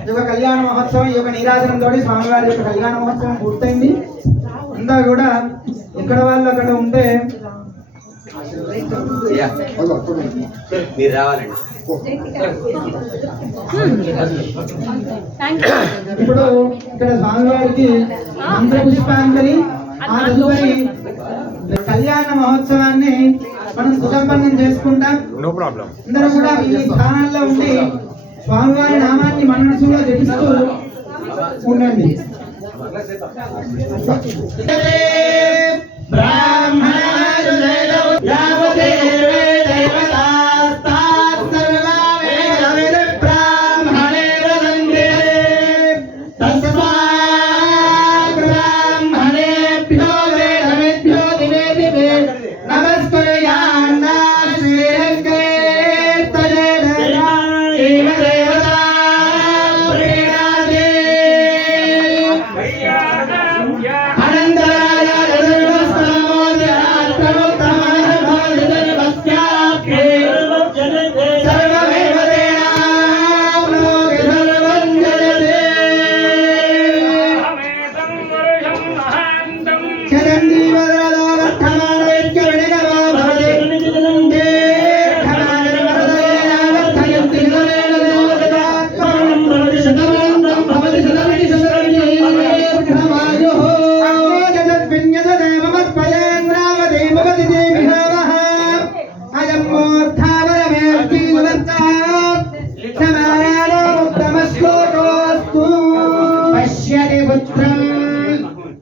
ఈ యొక్క కళ్యాణ మహోత్సవం, ఈ యొక్క నీరాజనంతో స్వామివారి యొక్క కళ్యాణ మహోత్సవం పూర్తయింది. అంతా కూడా ఇక్కడ వాళ్ళు అక్కడ ఉంటే మీరు రావాలండి. ఇప్పుడు ఇక్కడ స్వామివారికి మంత్రపుష్పాంజలి, ఆ తదుపరి కళ్యాణ మహోత్సవాన్ని మనం సుసంపన్నం చేసుకుంటాం. No problem. అందరూ కూడా ఈ స్థానాల్లో ఉండి స్వామివారి నామాన్ని మనసులో జపిస్తూ ఉండండి.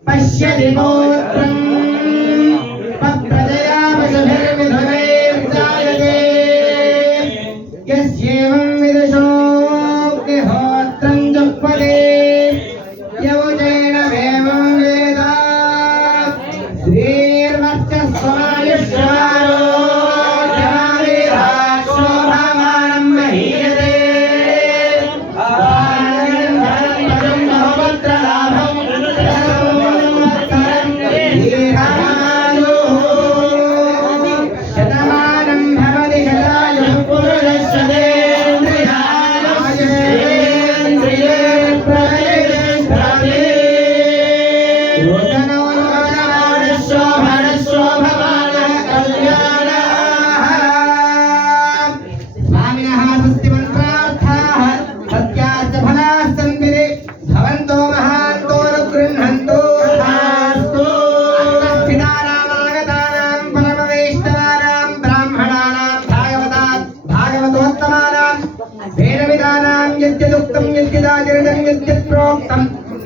పశ్యతి గోత్రం పత్రజయామశుభిర్విధవేర్జాయతే యస్యేవం విదుషోగ్నిహోత్రం జుహ్వతే యౌజేన వేవం వేద శ్రీర్వర్చస్వమాయుష్యారోగ్యమావిరాశోభమానం మహీయతే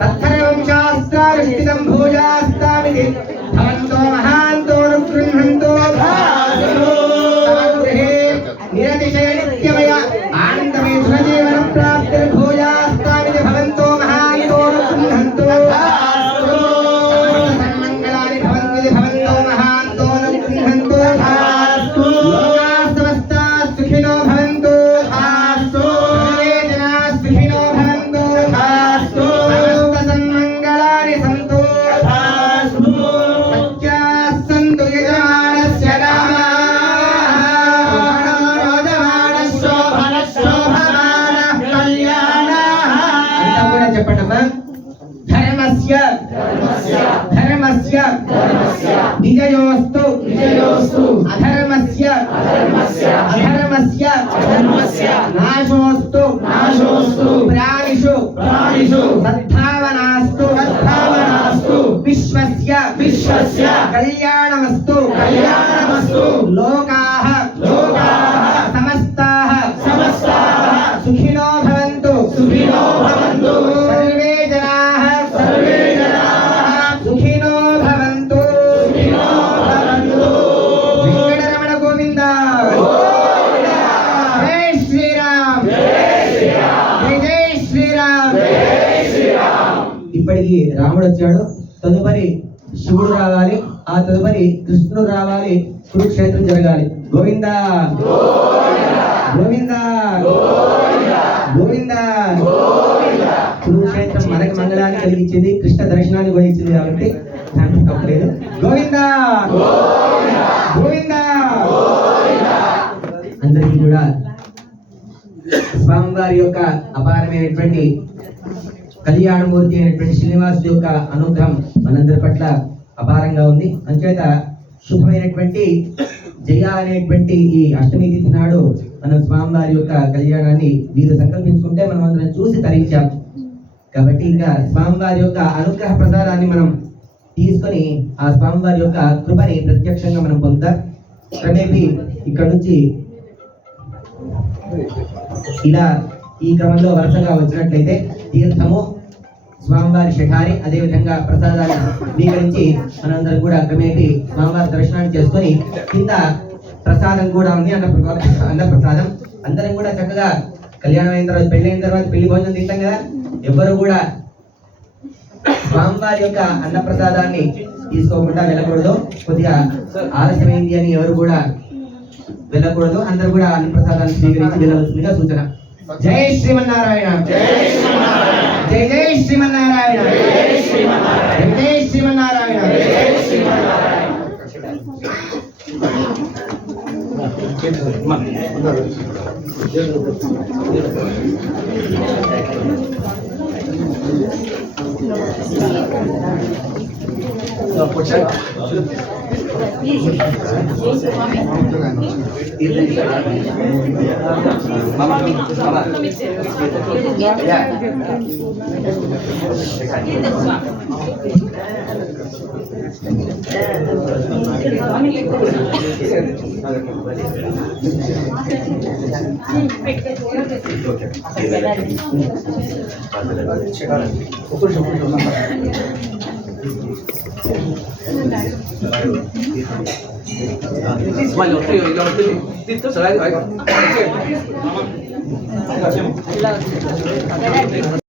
तत्सर्वं शास्त्रानुष्ठितं भूयास्तामिति भवन्तो महान्तो अनुगृह्णन्तो गृहे निरतिशय नित्यमय आनन्दमय सुखजीवनं प्राप्तिर्भूयास्तामिति भवन्तो महान्तो अनुगृह्णन्तो सर्वमङ्गलानि भवन्ति भवन्तो महान्तो अनुगृह्णन्तो लोकाः समस्ताः सुखिनो भवन्तु सर्वे जनाः सुखिनो भवन्तु समस्तसन्मङ्गलानि सन्तु सत्याः सन्तु यजमानस्य नामाः शोभनः कल्याणः అంతా కూడా చెప్పండమ్మా. ధర్మస్య విజయోస్తు విజయోస్తు అధర్మస్య అధర్మస్య అధర్మస్య అధర్మస్య నాశోస్తు నాశోస్తు ప్రాణిషు ప్రాణిషు సద్భావనాస్తు సద్భావనాస్తు విశ్వస్య విశ్వస్య కళ్యాణమస్తు కళ్యాణమస్తు లోకాః లోకాః సమస్తాః సమస్తాః సుఖినో భవంతు సుఖినో భవంతు సర్వే జనాః సుఖినో భవంతు సుఖినో భవంతు వెంకటరమణ గోవింద జై శ్రీరామ్ జై శ్రీరామ్ జై శ్రీరామ్ జై శ్రీరామ్. ఇప్పటికి రాముడు వచ్చాడు, తదుపరి శివుడు రావాలి, ఆ తదుపరి కృష్ణుడు రావాలి, కురుక్షేత్రం జరగాలి. గోవింద గోవింద గోవింద. కురుక్షేత్రం మనకి మంగళాన్ని కలిగించింది, కృష్ణ దర్శనాన్ని కూడా ఇచ్చింది కాబట్టి దాంట్లో తప్పలేదు. గోవింద గోవింద. అందరికీ కూడా స్వామివారి యొక్క అపారమైనటువంటి కళ్యాణమూర్తి అయినటువంటి శ్రీనివాసుడి యొక్క అనుగ్రహం మనందరి పట్ల అపారంగా ఉంది. అంచేత శుభమైనటువంటి జయ అనేటువంటి ఈ అష్టమి తిథి నాడు మనం స్వామివారి యొక్క కళ్యాణాన్ని మీరు సంకల్పించుకుంటే మనం అందరం చూసి తరించాం కాబట్టి ఇంకా స్వామివారి యొక్క అనుగ్రహ ప్రసాదాన్ని మనం తీసుకొని ఆ స్వామివారి యొక్క కృపని ప్రత్యక్షంగా మనం పొందుతాం. క్రమేపీ ఇక్కడ నుంచి ఇలా ఈ క్రమంలో వరుసగా వచ్చినట్లయితే తీర్థము, స్వామివారి శఠారి, అదేవిధంగా ప్రసాదాన్ని స్వీకరించి మనందరం కూడా క్రమేపీ స్వామివారి దర్శనాన్ని చేసుకొని కింద ప్రసాదం కూడా ఉంది, అన్న ప్రసాదం. అందరం కూడా చక్కగా కళ్యాణం అయిన తర్వాత పెళ్లి అయిన తర్వాత పెళ్లి భోజనం తింటాం కదా, ఎవ్వరు కూడా స్వామివారి యొక్క అన్న ప్రసాదాన్ని తీసుకోకుండా వెళ్ళకూడదు. కొద్దిగా ఆలస్యమైంది అని ఎవరు కూడా వెళ్ళకూడదు, అందరూ కూడా అన్న ప్రసాదాన్ని స్వీకరించి వెళ్ళవలసిందిగా సూచన. జై శ్రీమన్నారాయణ జై జై జై శ్రీమన్నారాయణ జై శ్రీమన్నారాయణ జై శ్రీమన్నారాయణ.